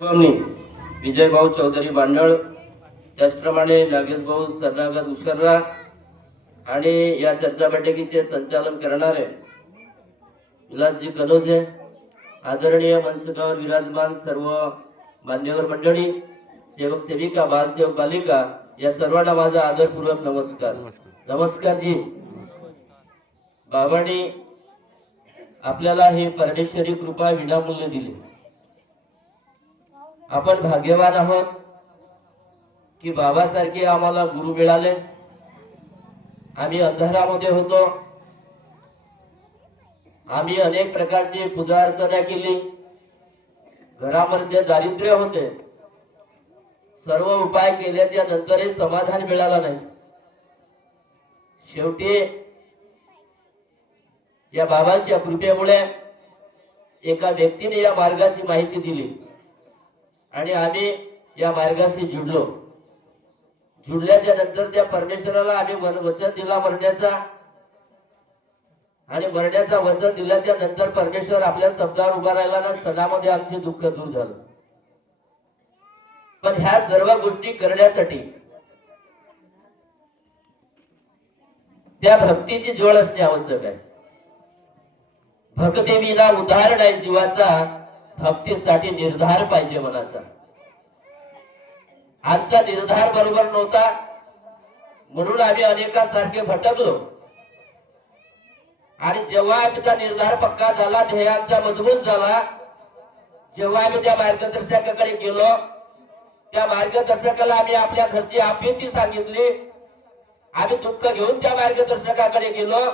विजयभाऊ चौधरी बांडळ, त्याचप्रमाणे नागेशभाऊ सरनागत उशर्रा आणि या चर्चा बैठकीचे संचालन करणारे विलासजी कलोजे, आदरणीय मंचावर विराजमान सर्व मान्यवर मंडळी, सेवक सेविका, बालसेवक बालिका, या सर्वांना माझा आदरपूर्वक नमस्कार. नमस्कार जी. बाबांनी आपल्याला ही परमेश्वरी कृपा विनामूल्य दिली. आपण भाग्यवान आहोत की बाबासारखे आम्हाला गुरु मिळाले. आम्ही अंधारामध्ये होतो, आम्ही अनेक प्रकारची पूजा अर्चना केली, घरामध्ये दारिद्र्य होते, सर्व उपाय केल्याच्या नंतरही समाधान मिळाला नाही. शेवटी या बाबांच्या कृपेमुळे एका व्यक्तीने या मार्गाची माहिती दिली आणि आम्ही या मार्गाशी जुडलो. जुडल्याच्या नंतर त्या परमेश्वराला आम्ही वचन दिला मरण्याचा, आणि मरण्याचा वचन दिल्याच्या नंतर परमेश्वर आपल्या शब्दावर उभा राहिला ना, सणामध्ये आमचे दुःख दूर झालं. पण ह्या सर्व गोष्टी करण्यासाठी त्या भक्तीची जोड असणे आवश्यक आहे. भक्ती विना उद्धार नाही जीवाचा, भक्तीसाठी निर्धार पाहिजे मनाचा. आमचा निर्धार बरोबर नव्हता, म्हणून आम्ही अनेकांसारखे भटकलो. आणि जेव्हा आमचा निर्धार पक्का झाला, ध्येय आमचा मजबूत झाला, जेव्हा आम्ही त्या मार्गदर्शकाकडे गेलो, त्या मार्गदर्शकाला आम्ही आपल्या घरची आभीती सांगितली. आम्ही दुःख घेऊन त्या मार्गदर्शकाकडे गेलो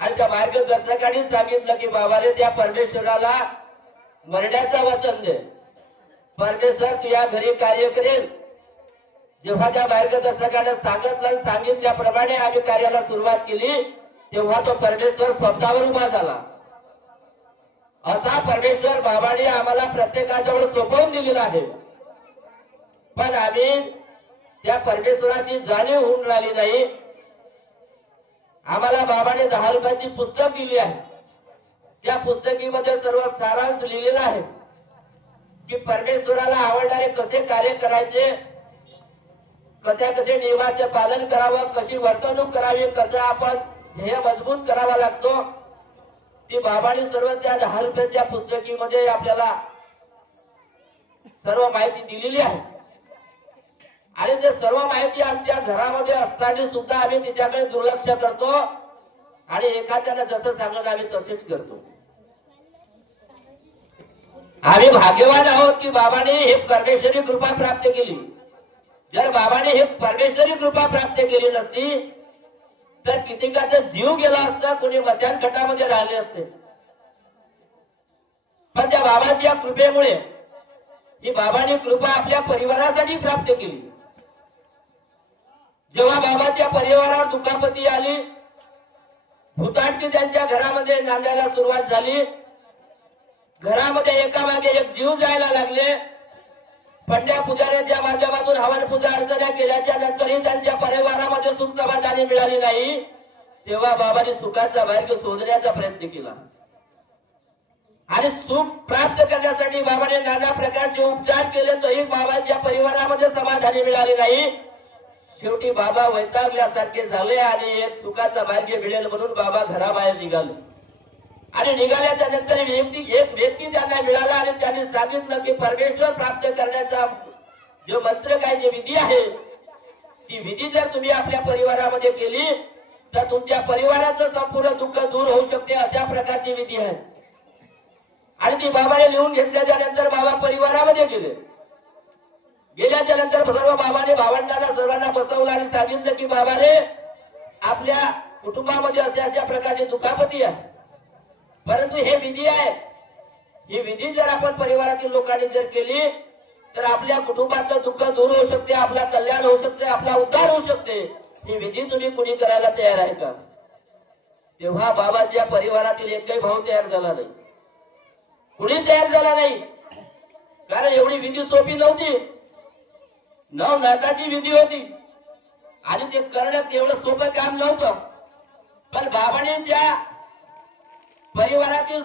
आणि त्या मार्गदर्शकाने सांगितलं की बाबा रे, त्या परमेश्वराला मरण्याचं वचन दे. परमेश्वर तुझ्या घरी कार्य करेल. जेव्हा त्या मार्गदर्शकाने सांगितल्याप्रमाणे आम्ही कार्याला सुरुवात केली, तेव्हा तो परमेश्वर स्वतःवर उभा झाला. असा परमेश्वर बाबाने आम्हाला प्रत्येकाजवळ सोपवून दिलेला आहे. पण आम्ही त्या परमेश्वराची जाणीव होऊन राहिली नाही. आम्हाला बाबाने 10 रुपयाची पुस्तक दिली आहे. त्या पुस्तकीमध्ये सर्व सारांश लिहिलेला आहे की परमेश्वराला आवडणारे कसे कार्य करायचे, कसे नियमाचे पालन करावं, कशी वर्तणूक करावी, कसं आपण ध्येय मजबूत करावा लागतो. ती बाबाने सर्व त्या 10 रुपयाच्या पुस्तकीमध्ये आपल्याला सर्व माहिती दिलेली आहे. आणि ते सर्व माहिती आमच्या घरामध्ये असताना सुद्धा आम्ही तिच्याकडे दुर्लक्ष करतो आणि एखाद्याला जसं सांगलं आम्ही तसेच करतो. आम्ही भाग्यवान आहोत की बाबाने हे परमेश्वरी कृपा प्राप्त केली. जर बाबाने हे परमेश्वरी कृपा प्राप्त केली नसती तर कितीकाचा जीव गेला असता, कोणी मध्यान गटामध्ये राहिले असते. पण त्या बाबाच्या कृपेमुळे ही बाबाने कृपा आपल्या परिवारासाठी प्राप्त केली. जेव्हा बाबाच्या परिवारावर दुखापती आली, भूताटकी त्यांच्या घरामध्ये नांदायला सुरुवात झाली, घरामध्ये एकामागे एक जीव जायला लागले. पंड्या पुजाऱ्याच्या माध्यमातून हवन पूजा अर्चना केल्याच्या नंतरही त्यांच्या परिवारामध्ये सुख समाधानी मिळाली नाही. तेव्हा बाबांनी सुखाचा मार्ग शोधण्याचा प्रयत्न केला आणि सुख प्राप्त करण्यासाठी बाबाने नाना प्रकारचे उपचार केले, तरी बाबांच्या परिवारामध्ये समाधानी मिळाली नाही. शेवटी बाबा वैतागल्यासारखे झाले आणि एक सुखाचा मार्ग मिळेल म्हणून बाबा घराबाहेर निघाले. आणि निघाल्याच्या नंतर एक व्यक्ती त्यांना मिळाला आणि त्यांनी सांगितलं की परमेश्वर प्राप्त करण्याचा जो मंत्र काय, जे विधी आहे, ती विधी जर तुम्ही आपल्या परिवारामध्ये केली तर तुमच्या परिवाराचं संपूर्ण दुःख दूर होऊ शकते. अशा प्रकारची विधी आहे. आणि ती बाबाने लिहून घेतल्याच्या नंतर बाबा परिवारामध्ये गेले. गेल्याच्या नंतर सर्व बाबाने भावंडांना सर्वांना बसवलं आणि सांगितलं की बाबा रे, आपल्या कुटुंबामध्ये अशा प्रकारची दुखापती आहे, परंतु हे विधी आहे. ही विधी जर आपण परिवारातील लोकांनी जर केली तर आपल्या कुटुंबाचं दुःख दूर होऊ शकते, आपला कल्याण होऊ शकते, आपला उद्धार होऊ शकते. ही विधी तुम्ही कुणी करायला तयार आहे का? तेव्हा बाबाच्या परिवारातील एकही भाऊ तयार झाला नाही, कुणी तयार झाला नाही. कारण एवढी विधी सोपी नव्हती, नवनाथाची विधी होती आणि ते करण्यात एवढं सोपं काम नव्हतं. पण बाबाने त्या परिवारातील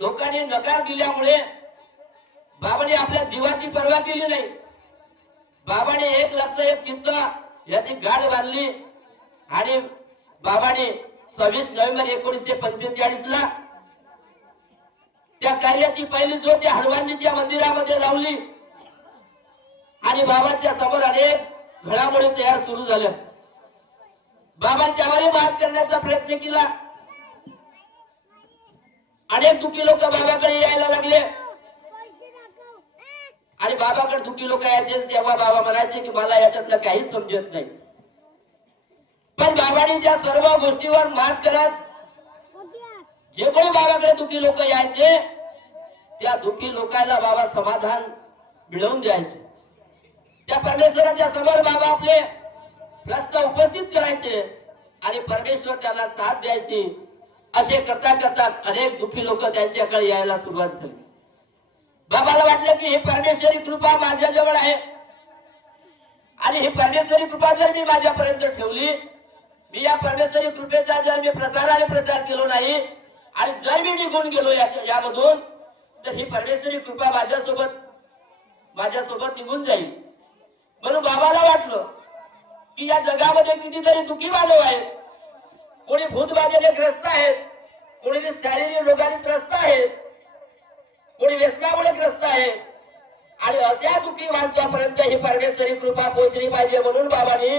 लोकांनी नकार दिल्यामुळे बाबाने आपल्या जीवाची पर्वा केली नाही. बाबाने एक लक्ष एक चित्त याची गाठ बांधली आणि बाबाने 26 नोव्हेंबर 1945 ला त्या कार्याची पहिली ज्योत त्या हनुमानजीच्या मंदिरामध्ये लावली आणि बाबांच्या समोर अनेक घडामोडी तयार सुरू झाल्या. बाबांच्यावरही मात करण्याचा प्रयत्न केला. अनेक दुःखी लोक बाबाकडे यायला लागले आणि बाबाकडे दुःखी लोक यायचे. तेव्हा बाबा म्हणायचे की मला याच्यातलं काहीच समजत नाही. पण बाबांनी त्या सर्व गोष्टीवर मात करत जे कोणी बाबाकडे दुःखी लोक यायचे त्या दुःखी लोकांना बाबा समाधान मिळवून द्यायचे. त्या परमेश्वराच्या समोर बाबा आपले प्रश्न उपस्थित करायचे आणि परमेश्वर त्यांना साथ द्यायची. असे करता करता अनेक दुःखी लोक त्यांच्याकडे यायला सुरुवात झाली. बाबाला वाटलं की ही परमेश्वरी कृपा माझ्याजवळ आहे आणि ही परमेश्वरी कृपा जर मी माझ्यापर्यंत ठेवली, मी या परमेश्वरी कृपेचा जर मी प्रचार केलो नाही आणि जर मी निघून गेलो यामधून, तर ही परमेश्वरी कृपा माझ्यासोबत निघून जाईल. म्हणून बाबाला वाटलं की या जगामध्ये कितीतरी दुःखी मानव आहेत. कोणी भूतबाधेने ग्रस्त आहेत, कोणी शारीरिक रोगाने त्रस्त आहेत, कोणी व्यसनामुळे ग्रस्त आहेत आणि अशा दुःखी माणसापर्यंत ही परमेश्वरी कृपा पोहोचली पाहिजे. म्हणून बाबांनी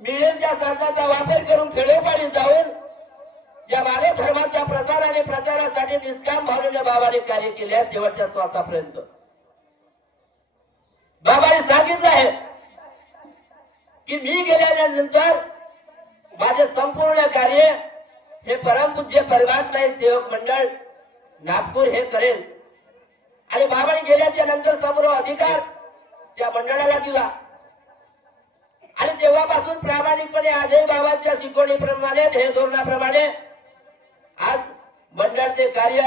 मिळेल त्या संतांचा वापर करून खेडोपाडी जाऊन या मानव धर्माच्या प्रसार आणि प्रचारासाठी निष्काम भावनेने बाबांनी कार्य केले शेवटच्या श्वासापर्यंत. बाबांनी सांगितलं आहे की मी गेल्यानंतर माझे संपूर्ण कार्य हे परमपूज्य परमात्मा सेवक मंडळ नागपूर हे करेल. आणि बाबांनी गेल्याच्या नंतर समोर अधिकार त्या मंडळाला दिला आणि तेव्हापासून प्रामाणिकपणे आजही बाबांच्या शिकवणीप्रमाणे ध्येय धोरणाप्रमाणे आज मंडळाचे कार्य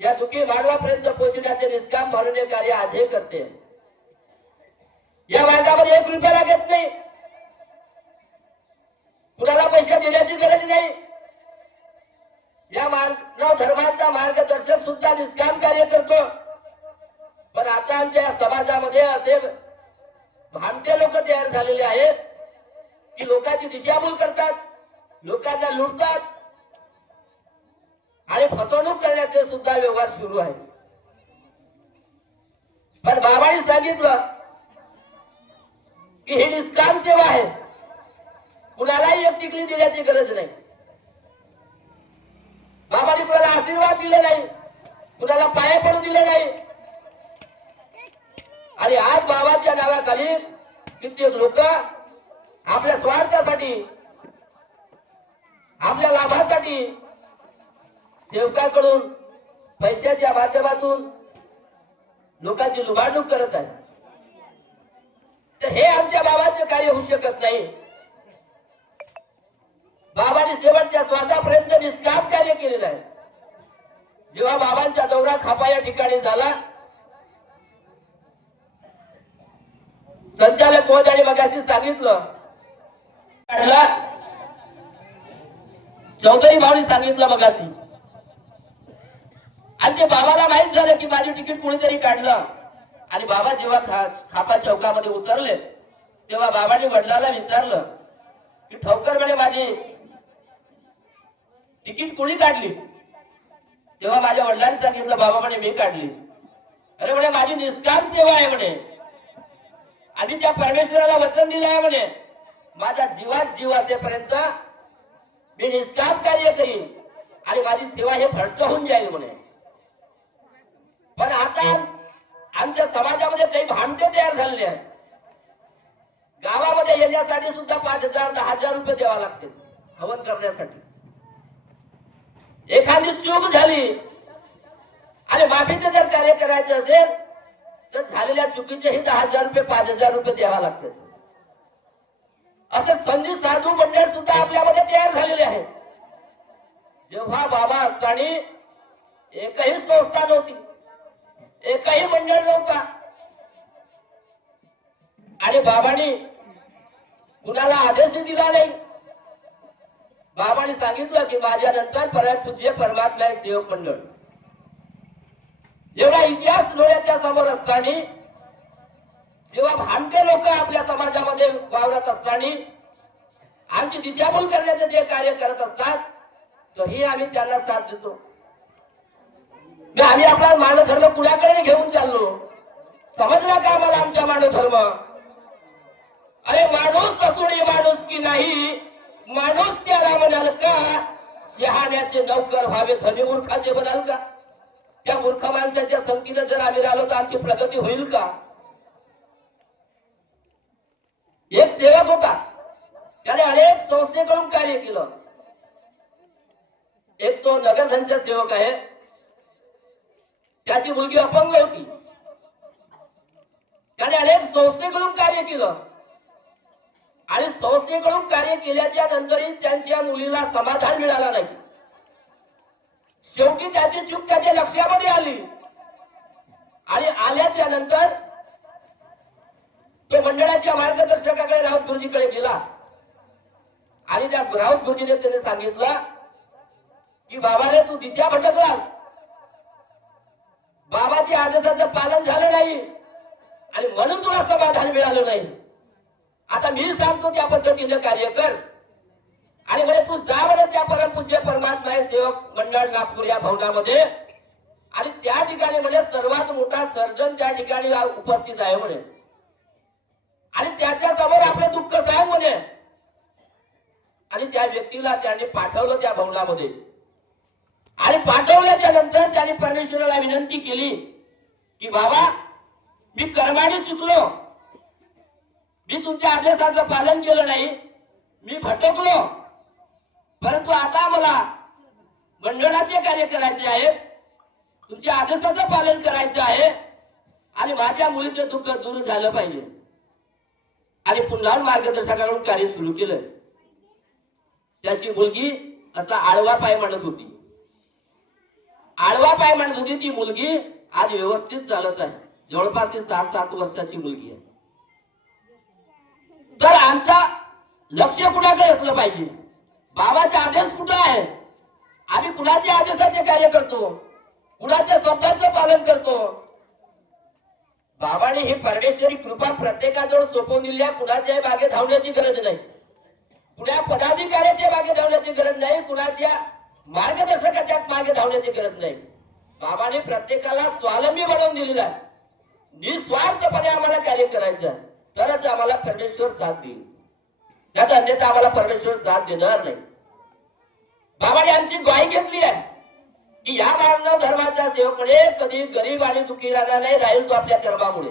या दुःखी मानवापर्यंत पोहोचण्याचे निष्काम भावनेने कार्य आजही करते. या मार्गामध्ये 1 रुपया लागत नाही, कुणाला पैसे देण्याची गरज नाही. या मानव धर्माचा मार्गदर्शक सुद्धा निष्काम कार्य करतो. पण आता आमच्या समाजामध्ये असे भामटे लोक तयार झालेले आहेत की लोकांची दिशाभूल करतात, लोकांना लुटतात आणि फसवणूक करण्याचे सुद्धा व्यवहार सुरू आहे. पण बाबांनी सांगितलं की ही निष्काम सेवा आहे, कुणालाही एक टिकली देण्याची गरज नाही. बाबांनी कुणाला आशीर्वाद दिले नाही, कुणाला पाया पडू दिले नाही. आणि आज बाबाच्या नावाखाली कित्येक लोक आपल्या स्वार्थासाठी, आपल्या लाभासाठी सेवकाकडून पैशाच्या माध्यमातून लोकांची लुबाडणूक करत आहे. तर हे आमच्या बाबाचे कार्य होऊ शकत नाही. बाबांनी शेवटच्या श्वासापर्यंत निष्काम कार्य केलेलं आहे. जेव्हा बाबांचा दौरा खापा या ठिकाणी झाला, संचालक महोदयाने मगाशी सांगितलं, चौधरी भाऊनी सांगितलं मगाशी, आणि ते बाबाला माहित झालं की माझी तिकीट कोणीतरी काढलं. आणि बाबा जेव्हा खापा चौकामध्ये उतरले तेव्हा बाबांनी वडिलाला विचारलं की ठोकर म्हणे माझी तिकीट कोणी काढली? तेव्हा माझ्या वडिलांनी सांगितलं, बाबा म्हणे मी काढली. अरे म्हणे माझी निष्काम सेवा आहे म्हणे, आणि त्या परमेश्वराला वचन दिलं आहे म्हणे माझ्या जीवात जीव असेपर्यंत मी निष्काम कार्य करीन आणि माझी सेवा हे भ्रष्ट होऊन जाईल म्हणे. पण आता आमच्या समाजामध्ये काही भामटे तयार झालेले आहेत. गावामध्ये येण्यासाठी सुद्धा 5,000 10,000 रुपये द्यावा लागते हवन करण्यासाठी. एखादी चूक झाली आणि माफीचे जर कार्य करायचे असेल तर झालेल्या चुकीचे 10,000 रुपये 5,000 रुपये द्यावा लागते. असे संधी साधू मंडळ सुद्धा आपल्यामध्ये तयार झालेले आहेत. जेव्हा बाबा असताना एकही संस्था नव्हती, एकही मंडळ नव्हता, आणि बाबांनी कुणाला आदेश दिला नाही. बाबांनी सांगितलं की माझ्या नंतर परमपूज्य परमात्मा सेवक मंडळ, एवढा इतिहास डोळ्याच्या समोर असताना, जेव्हा भांडे लोक आपल्या समाजामध्ये वावरत असताना, आमची दिशाभूल करण्याचे जे कार्य करत असतात, तरी आम्ही त्यांना साथ देतो. आम्ही आपला मानधर्म कुणाकडे घेऊन चाललो? समजला का आम्हाला आमचा मानधर्म? अरे माणूस असुडी माणूस की नाही, माणूस त्याला म्हणाल का? शहाण्याचे नौकर व्हावे धनी मूर्खाचे बनाल का? त्या मूर्ख माणसाच्या संगतीने जर आम्ही राहिलो तर आमची प्रगती होईल का? एक सेवक होता, त्याने अनेक संस्थेकडून कार्य केलं. एक तो नगरधनचा सेवक आहे, त्याची मुलगी अपंग होती. त्याने अनेक संस्थेकडून कार्य केलं आणि संस्थेकडून कार्य केल्याच्या नंतरही त्यांच्या मुलीला समाधान मिळालं नाही. शेवटी त्याची चूक त्याच्या लक्षामध्ये आली आणि आल्याच्या नंतर तो मंडळाच्या मार्गदर्शकाकडे राऊत गुरुजीकडे गेला आणि त्या राऊत गुरुजीने त्याने सांगितलं की बाबा रे, तू दिशा भटकला, बाबाच्या आदेशाचं पालन झालं नाही आणि म्हणून तुला समाधान मिळालं नाही. आता मी सांगतो त्या पद्धतीने कार्य कर. आणि म्हणे तू जा म्हणे त्या परमपूज्य परमात्मा सेवक मंडळ नागपूर या भवनामध्ये, आणि त्या ठिकाणी म्हणजे सर्वात मोठा सर्जन त्या ठिकाणी उपस्थित आहे म्हणे, आणि त्याच्या समोर आपलं दुःख सांग म्हणे. आणि त्या व्यक्तीला त्यांनी पाठवलं त्या भवनामध्ये, आणि पाठवल्याच्या नंतर त्यांनी परमेश्वराला विनंती केली की बाबा, मी कर्माने चुकलो, मी तुमच्या आदेशाचं पालन केलं नाही, मी भटकलो, परंतु आता मला मंडळाचे कार्य करायचे आहे, तुमच्या आदेशाचं पालन करायचं आहे आणि माझ्या मुलीचे दुःख दूर झालं पाहिजे. आणि पुन्हा मार्गदर्शकाकडून कार्य सुरू केलं. त्याची मुलगी असा आळवा पाय म्हणत होती, आळवा पाय म्हणत होती ती मुलगी आज व्यवस्थित चालत आहे. जवळपास ती 6-7 वर्षाची मुलगी आहे. तर आमचा लक्ष कुणाकडे असलं पाहिजे? बाबाचे आदेश कुठं आहे? आम्ही कुणाच्या आदेशाचे कार्य करतो, कुणाच्या शब्दाचं पालन करतो? बाबाने ही परमेश्वरी कृपा प्रत्येकाजवळ सोपवून दिली आहे. कुणाच्याही मागे धावण्याची गरज नाही, कुणा पदाधिकाऱ्याच्या मागे धावण्याची गरज नाही, कुणाच्या मार्गदर्शकाच्या मागे धावण्याची गरज नाही. बाबाने प्रत्येकाला स्वावलंबी बनवून दिलेला आहे. निस्वार्थपणे आम्हाला कार्य करायचं, तरच आम्हाला परमेश्वर साथ देईल, त्यात अन्यथा आम्हाला परमेश्वर साथ देणार नाही. बाबाने आमची ग्वाही घेतली आहे की या मानव धर्माच्या सेवकडे कधी गरीब आणि दुःखी राहणार नाही, राहील तो आपल्या कर्मामुळे.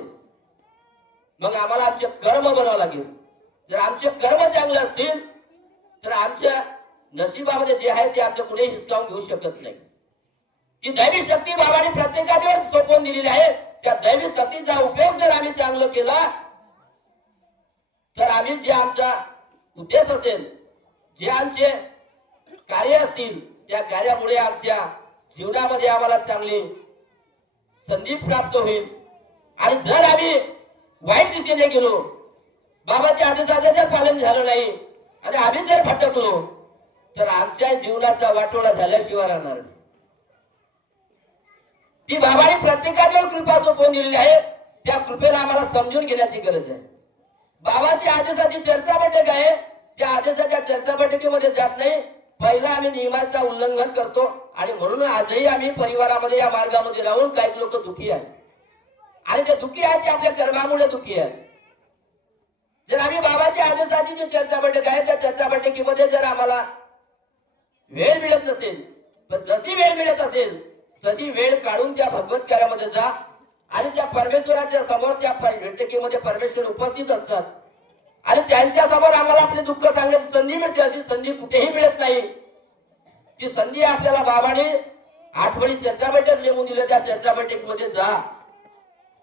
मग आम्हाला आमचे कर्म बनावं लागेल. जर आमचे कर्म चांगले असतील तर आमच्या नशिबामध्ये जे आहे ते आमच्या कुठेही हिसकावून घेऊ शकत नाही. ती दैवी शक्ती बाबाने प्रत्येकावर सोपवून दिलेली आहे. त्या दैवी शक्तीचा उपयोग जर आम्ही चांगला केला तर आम्ही जे आमचा उद्देश असेल, जे आमचे कार्य असतील, त्या कार्यामुळे आमच्या जीवनामध्ये आम्हाला चांगली संधी प्राप्त होईल. आणि जर आम्ही वाईट दिशेने गेलो, बाबाच्या आदेशाचं जर पालन झालं नाही आणि आम्ही जर भटकलो तर आमच्या जीवनाचा वाटोळा झाल्याशिवाय राहणार नाही. ती बाबाने प्रत्येकाजवळ कृपा सोपवून दिलेली आहे. त्या कृपेला आम्हाला समजून घेण्याची गरज आहे. बाबाच्या आदेशाची चर्चा बैठक आहे, त्या आदेशाच्या चर्चा बैठकीमध्ये जात नाही. पहिला आम्ही नियमाचं उल्लंघन करतो आणि म्हणून आजही आम्ही परिवारामध्ये या मार्गामध्ये राहून काही लोक दुःखी आहेत. आणि ते दुःखी आहेत ते आपल्या कर्मामुळे दुःखी आहेत. जर आम्ही बाबाच्या आदेशाची जी चर्चा बैठक आहे त्या चर्चा बैठकीमध्ये जर आम्हाला वेळ मिळत नसेल, पण जशी वेळ मिळत असेल तशी वेळ काढून त्या भगवत कार्यामध्ये जा. आणि त्या परमेश्वराच्या समोर त्या बैठकीमध्ये परमेश्वर उपस्थित असतात आणि त्यांच्या समोर आम्हाला आपले दुःख सांगण्याची संधी मिळते. अशी संधी कुठेही मिळत नाही. ती संधी आपल्याला बाबाने आठवडी चर्चा बैठक नेमून दिली. त्या चर्चा बैठकीमध्ये जा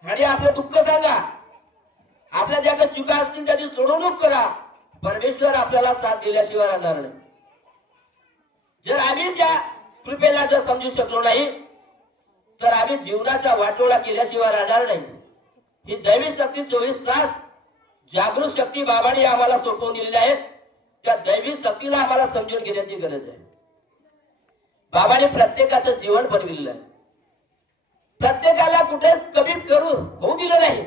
आणि आपलं दुःख सांगा, आपल्या ज्या काही चुका असतील त्याची सोडवणूक करा. परमेश्वर आपल्याला साथ दिल्याशिवाय राहणार नाही. जर आम्ही त्या कृपेला जर समजू शकलो नाही तर आम्ही जीवनाचा वाटोळा केल्याशिवाय राहणार नाही. ही दैवी शक्ती 24 तास जागृत शक्ती बाबाने आम्हाला सोपवून दिलेली आहे. त्या दैवी शक्तीला आम्हाला समजून घेण्याची गरज आहे. बाबाने प्रत्येकाचं जीवन बनविलेलं आहे. प्रत्येकाला कुठे कमी करू होऊ दिलं नाही.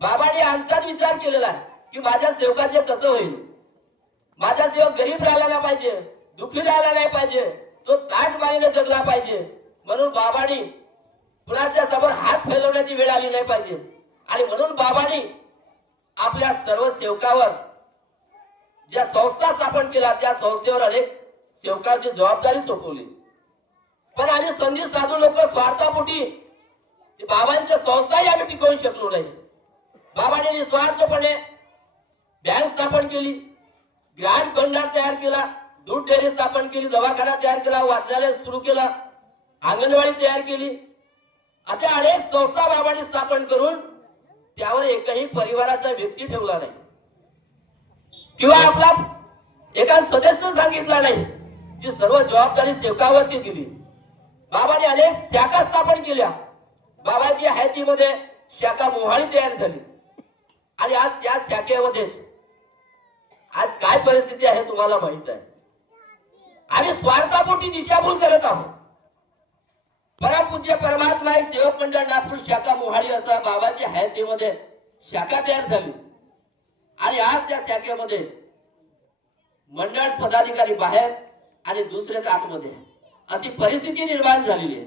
बाबांनी आमचाच विचार केलेला आहे की माझ्या सेवकाचे कसं होईल. माझा सेवक गरीब राहिला नाही पाहिजे, दुःखी राहिला नाही पाहिजे, तो ताटमारीने जगला पाहिजे. म्हणून बाबांनी कुणाच्या समोर हात फैलवण्याची वेळ आली नाही पाहिजे. आणि म्हणून बाबांनी आपल्या सर्व सेवकावर ज्या संस्था स्थापन केल्या त्या संस्थेवर अनेक सेवकांची जबाबदारी सोपवली. पण आम्ही संधी साधू लोक स्वार्थापोटी बाबांच्या संस्थाही आम्ही टिकवू शकलो नाही. बाबांनी निस्वार्थपणे बँक स्थापन केली, ग्राहक भंडार तयार केला, दूध डेअरी स्थापन केली, दवाखाना तयार केला, वाचनालय सुरू केला, अंगणवाडी तयार केली. अशा अनेक संस्था बाबांनी स्थापन करून त्यावर एकही परिवाराचा व्यक्ती ठेवला नाही किंवा आपला एका सदस्य सांगितला नाही. जी सर्व जबाबदारी सेवकावरती दिली. बाबांनी अनेक शाखा स्थापन केल्या. बाबाची हयातीमध्ये शाखा मोहाळी तयार झाली. आणि आज त्या शाखेमध्येच आज काय परिस्थिती आहे तुम्हाला माहित आहे. आम्ही स्वार्थापोटी दिशाभूल करत आहोत. परमपूज्य परमात्मा सेवक मंडळ नागपूर शाखा मोहाळी असा बाबाच्या हयातीमध्ये शाखा तयार झाली. आणि आज त्या शाखेमध्ये मंडळ पदाधिकारी बाहेर आणि दुसऱ्याच आतमध्ये अशी परिस्थिती निर्माण झालेली आहे.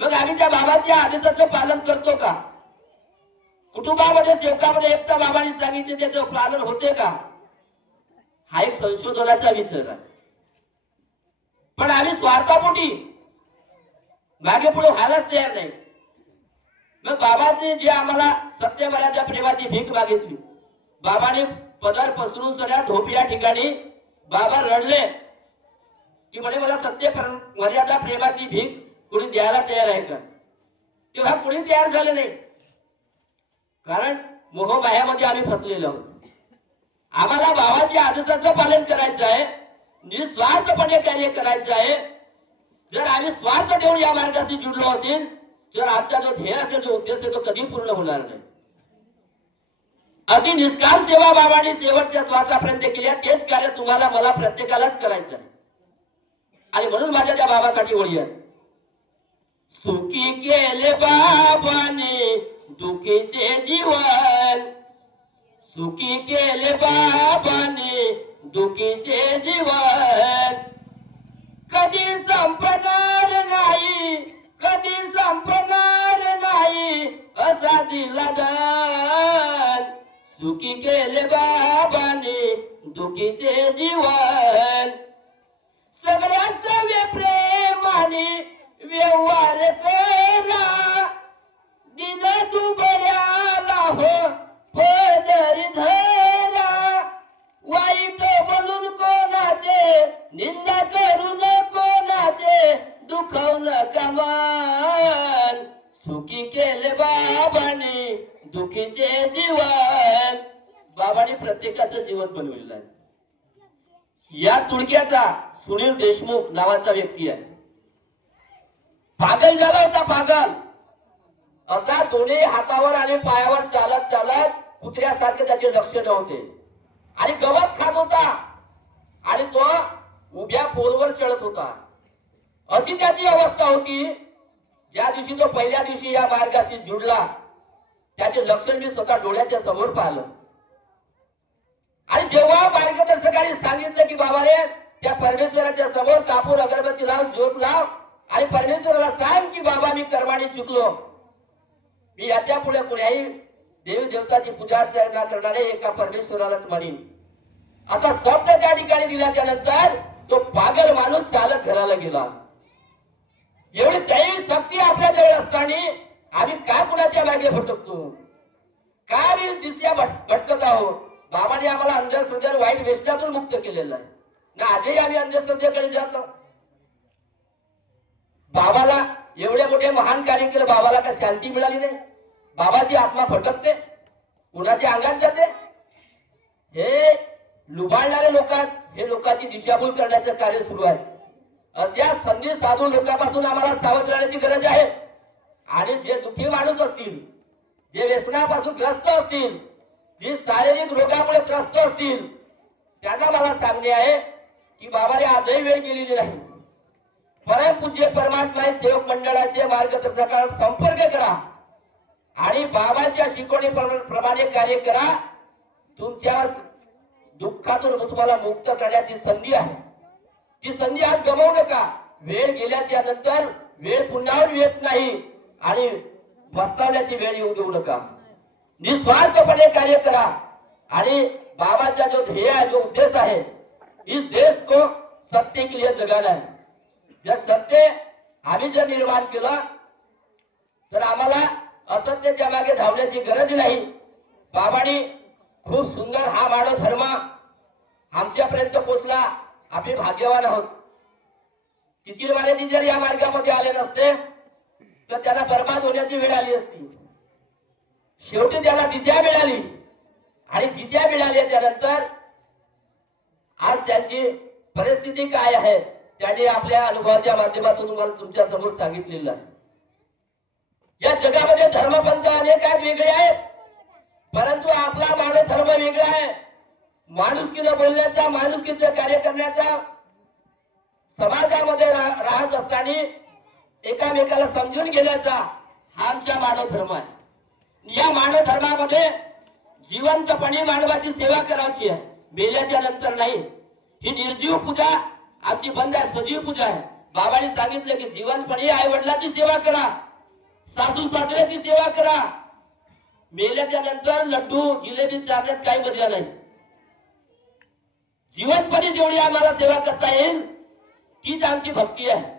मग आम्ही त्या बाबाच्या आदेशाचं पालन करतो का? कुटुंबामध्ये सेवकामध्ये एकता बाबांनी सांगितले त्याचं पालन होते का? हा एक संशोधनाचा विचार आहे. पण आम्ही स्वार्थापोटी मागे पुढे व्हायलाच तयार नाही. मग बाबांनी जे आम्हाला सत्य मर्यादा प्रेमाची भीक मागितली, बाबांनी पदर पसरून सगळ्या धोपिया ठिकाणी बाबा रडले की म्हणे मला सत्य मर्यादा प्रेमाची भीक कुणी द्यायला तयार आहे का? तेव्हा कुणी तयार झाले नाही. कारण मोहमायामध्ये आम्ही फसलेलो आहोत. आम्हाला बाबाच्या आदेशाचं पालन करायचं आहे, निस्वार्थपणे कार्य करायचं आहे. जर आम्ही स्वार्थ ठेवून या मार्गाशी जुडलो असेल तर आमचा जो ध्येय असेल, जो उद्देश आहे तो कधी पूर्ण होणार नाही. अशी निष्काम सेवा बाबांनी शेवटच्या श्वासापर्यंत केली. तेच कार्य तुम्हाला मला प्रत्येकालाच करायचं आहे. आणि म्हणून माझ्या त्या बाबासाठी ओळी आहे. सुखी केले बाबाने दुखीचे जीवन, सुखी केले बाबाने दुखीचे जीवन. कधी संपणार नाही, कधी संपणार नाही असा दिला दान. सुखी केले बाबाने दुखीचे जीवन. सगळ्यांचा प्रेमाने व्यवहार करा, दिन दुबळ्याला हो पदर धरा. वाईट बोलून कोणाचे, निंदा करून कोणाचे दुखवू नका मन. सुखी केले बाबाने दुखीचे जीवन. बाबांनी प्रत्येकाचं जीवन बनवलेलं आहे. या तुडक्याचा सुनील देशमुख नावाचा व्यक्ती आहे. पागल झाला होता, पागल. आता दोन्ही हातावर आणि पायावर चालत चालत कुत्र्यासारखे त्याचे लक्ष नव्हते आणि गवत खात होता आणि तो उभ्या पोलवर चढत होता. अशी त्याची अवस्था होती. ज्या दिवशी तो पहिल्या दिवशी या मार्गाशी जुडला त्याचे लक्षण मी स्वतः डोळ्याच्या समोर पाहिलं. आणि जेव्हा मार्गदर्शकांनी सांगितलं की बाबा रे त्या परमेश्वराच्या समोर कापूर अगरबत्ती लाव, ज्योत लाव आणि परमेश्वराला सांग की बाबा मी कर्माने चुकलो, मी याच्या पुढे कुणाही देवी देवताची पूजा अर्चना करणारे एका परमेश्वरालाच म्हणीन, असा शब्द त्या ठिकाणी दिल्याच्या नंतर तो पागल माणूस चालत घराला गेला. एवढी दैवी शक्ती आपल्या जवळ असताना आम्ही का कुणाच्या मागे भटकतो, का आम्ही दिसल्या भटकत आहोत? बाबाने आम्हाला अंधश्रद्धे वाईट व्यसनातून मुक्त केलेलं आहे ना. आजही आम्ही अंधश्रद्धेकडे जातो. बाबाला एवढे मोठे महान कार्य केलं, बाबाला का शांती मिळाली नाही? बाबाची आत्मा भटकते, कुणाच्या अंगात जाते. हे लुबाडणारे लोक, हे लोकांची दिशाभूल करण्याचं कार्य सुरू आहे. अशा संधी साधू लोकांपासून आम्हाला सावध राहण्याची गरज आहे. आणि जे दुःखी माणूस असतील, जे व्यसनापासून ग्रस्त असतील, जे शारीरिक रोगामुळे त्रस्त असतील, त्यांना मला सांगणे आहे की बाबाने आजही वेळ गेलेली नाही. परमपूज्य परमात्मा सेवक मंडळाचे मार्गदर्शकांवर संपर्क करा आणि बाबाच्या शिकवणीप्रमाणे कार्य करा. तुमच्यावर दुःखातून तुम्हाला मुक्त करण्याची संधी आहे. ती संधी आज गमावू नका. वेळ गेल्याच्या नंतर वेळ पुन्हा येत नाही आणि पस्तावण्याची वेळ येऊ देऊ नका. निस्वार्थपणे कार्य करा आणि बाबाचा जो ध्येय आहे, जो उद्देश आहे, इस देश को सत्य के लिए जगाना है. जर सत्य आम्ही जर निर्माण केलं तर आम्हाला असत्याच्या मागे धावण्याची गरज नाही. बाबांनी खूप सुंदर हा मानव धर्म आमच्यापर्यंत पोहोचला. आम्ही भाग्यवान आहोत. तिथील महाराज जर या मार्गामध्ये आले नसते तर त्यांना बर्बाद होण्याची वेळ आली असती. शेवटी त्याला दिशा मिळाली आणि दिशा मिळाल्याच्या नंतर आज त्यांची परिस्थिती काय आहे त्यांनी आपल्या अनुभवाच्या माध्यमातून तुम्हाला तुमच्या समोर सांगितलेलं आहे. या जगामध्ये धर्मपंथ अनेक आहेत, वेगळे आहेत, परंतु आपला मानव धर्म वेगळा आहे. माणुसकीनं बोलण्याचा, माणुसकीचं कार्य करण्याचा, समाजामध्ये राहत असताना एकामेकाला समजून घेण्याचा हा आमचा मानव धर्म आहे. या मानव धर्मामध्ये जिवंतपणे मानवाची सेवा करायची आहे, मेल्याच्या नंतर नाही. ही निर्जीव पूजा आमची बंद आहे, सजीव पूजा आहे. बाबांनी सांगितलं की जीवनपणे आई वडिलांची सेवा करा, सासू सासऱ्याची सेवा करा. मेल्याच्या नंतर लड्डू जिलेबी चालण्यात काही मजा नाही. जीवनपणे जेवढी आम्हाला सेवा करता येईल तीच आमची भक्ती आहे,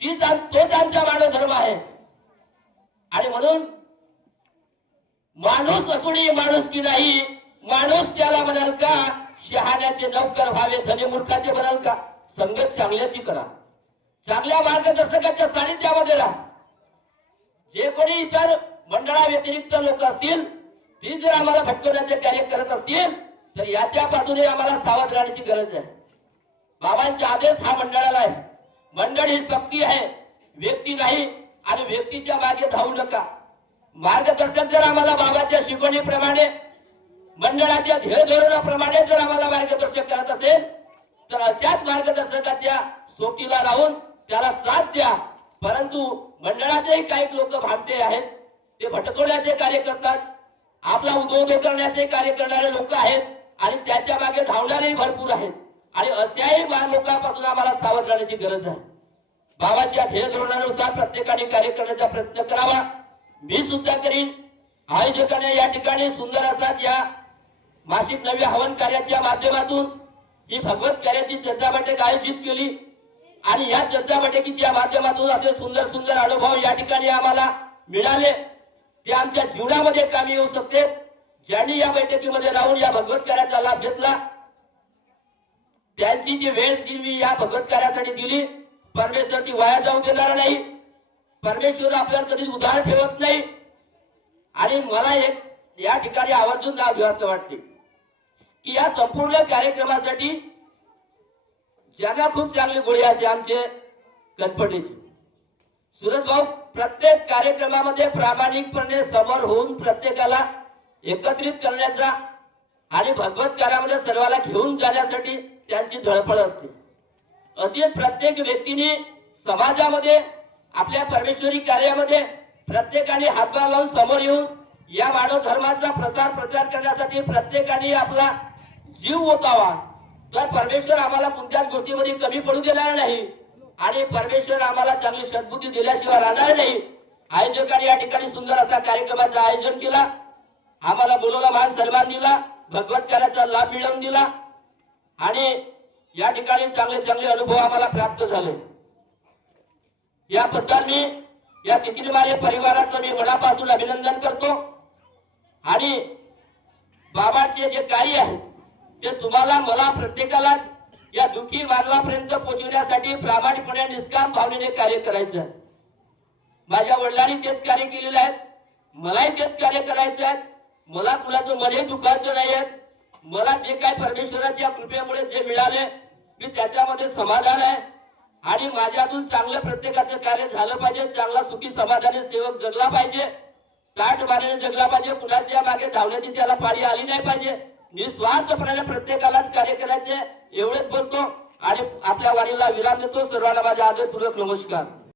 तोच आमचा मानव धर्म आहे. आणि म्हणून माणूस असूनही माणूस की नाही, माणूस त्याला म्हणाल का, शहाण्याचे नौकर व्हावे धनी मूर्खाचे म्हणाल का. संगत चांगल्याची करा, चांगल्या मार्गदर्शकाच्या सानिध्यामध्ये राहा. जे कोणी इतर मंडळा व्यतिरिक्त लोक असतील ती जर आम्हाला भटकवण्याचे कार्य करत असतील तर याच्यापासूनही आम्हाला सावध राहण्याची गरज आहे. बाबांचे आदेश हा मंडळाला आहे. मंडळ ही शक्ती आहे, व्यक्ती नाही. आणि व्यक्तीच्या मागे धावू नका. मार्गदर्शक जर आम्हाला बाबाच्या शिकवणीप्रमाणे, मंडळाच्या ध्येय धोरणाप्रमाणे जर आम्हाला मार्गदर्शक करत असेल तर अशाच मार्गदर्शकाच्या सोबतीला राहून त्याला साथ द्या. परंतु मंडळाचेही काही लोक भामटे आहेत, ते भटकवण्याचे कार्य करतात, आपला उदो करण्याचे कार्य करणारे लोक आहेत आणि त्याच्या मागे धावणारेही भरपूर आहेत. आणि अशाही लोकांपासून आम्हाला सावध राहण्याची गरज आहे. बाबाच्या ध्येय धोरणानुसार प्रत्येकाने कार्य करण्याचा प्रयत्न करावा. मी सुद्धा करीन. आयोजकांनी या ठिकाणी सुंदर असा या मासिक नव्या हवन कार्याच्या माध्यमातून ही भगवत कार्याची चर्चा बैठक आयोजित केली आणि या चर्चा बैठकीच्या माध्यमातून असे सुंदर सुंदर अनुभव या ठिकाणी आम्हाला मिळाले. ते आमच्या जीवनामध्ये कामी येऊ शकते. ज्यांनी या बैठकीमध्ये राहून या भगवत कार्याचा लाभ घेतला त्यांची जी वेळ दिली या भगवत कार्यासाठी दिली, परमेश्वर ती वाया जाऊ देणार नाही. परमेश्वर आपल्याला कधी उधार ठेवत नाही. आणि मला एक या ठिकाणी आवर्जून नाव घ्यावं वाटते की या संपूर्ण कार्यक्रमासाठी ज्यांना खूप चांगली गोळी असते आमचे गणपतीची सुरत भाऊ प्रत्येक कार्यक्रमामध्ये प्रामाणिकपणे समोर होऊन प्रत्येकाला एकत्रित करण्याचा आणि भगवत कार्यामध्ये सर्वाला घेऊन जाण्यासाठी त्यांची धडपड असते. असेच प्रत्येक व्यक्तीने समाजामध्ये आपल्या परमेश्वरी कार्यामध्ये प्रत्येकाने हातभार लावून समोर येऊन या मानव धर्माचा प्रचार करण्यासाठी प्रत्येकाने आपला जीव ओतावा. तर परमेश्वर आम्हाला कोणत्याच गोष्टीमध्ये कमी पडू देणार नाही आणि परमेश्वर आम्हाला चांगली सद्बुद्धी दिल्याशिवाय राहणार नाही. आयोजकांनी या ठिकाणी सुंदर असा कार्यक्रमाचं आयोजन केला, आम्हाला बोलवला, मान सन्मान दिला, भगवत कार्याचा लाभ मिळवून दिला आणि या ठिकाणी चांगले चांगले अनुभव आम्हाला प्राप्त झाले. याबद्दल मी या तिथिमारे परिवाराचं मी मनापासून अभिनंदन करतो. आणि बाबाचे जे कार्य आहे ते तुम्हाला, मला, प्रत्येकाला या दुःखी मानवापर्यंत पोहोचवण्यासाठी प्रामाणिकपणे निष्काम भावनेने कार्य करायचं आहे. माझ्या वडिलांनी तेच कार्य केलेलं आहे, मलाही तेच कार्य करायचं आहे. मला कुणाचं मनही दुखायचं नाही आहे. मला जे काय परमेश्वराच्या कृपेमुळे जे मिळाले मी त्याच्यामध्ये समाधान आहे आणि माझ्यातून चांगलं प्रत्येकाचं कार्य झालं पाहिजे. चांगला सुखी समाधानी सेवक जगला पाहिजे, ताट मानेने जगला पाहिजे. कुणाच्या मागे धावण्याची त्याला पाळी आली नाही पाहिजे. निस्वार्थपणे प्रत्येकालाच कार्य करायचे एवढेच बोलतो आणि आपल्या वाणीला विराम देतो. सर्वांना माझा आदरपूर्वक नमस्कार.